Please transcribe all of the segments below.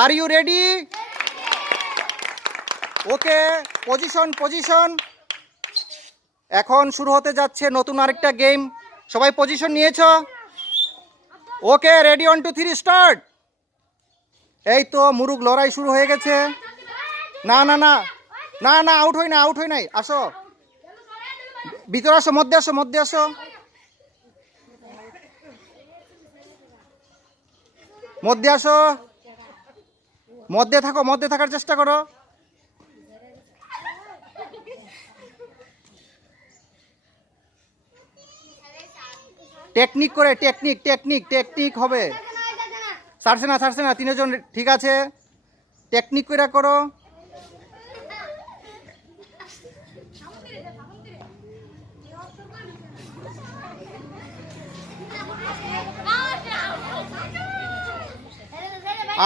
Are you ready okay position position এখন শুরু হতে যাচ্ছে নতুন আরেকটা গেম সবাই পজিশন নিয়েছো? Okay ready one two three start এই তো মুরুগ লড়াই শুরু হয়ে গেছে। না না না না না আউট হই না আউট হই নাই। আসো। ভিতরে আসো, মধ্যে আসো মধ্যে আসো। মধ্যে আসো। মধ্যে থাকো, মধ্যে থাকার চেষ্টা করো। টেকনিক করে, টেকনিক টেকনিক টেকনিক হবে। সারছে না, ছাড়ছে না, তিনজন ঠিক আছে। টেকনিক করে করো।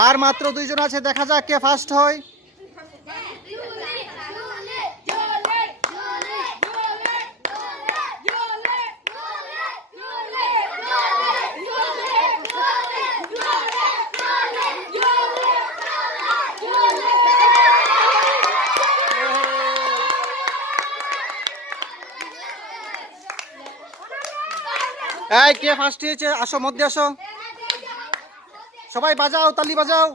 আর মাত্র দুইজন আছে, দেখা যাক কে ফার্স্ট হয়। এই, কে ফার্স্ট হয়েছে? আসো, মধ্যে আসো। সবাই বাজাও তালি বাজাও।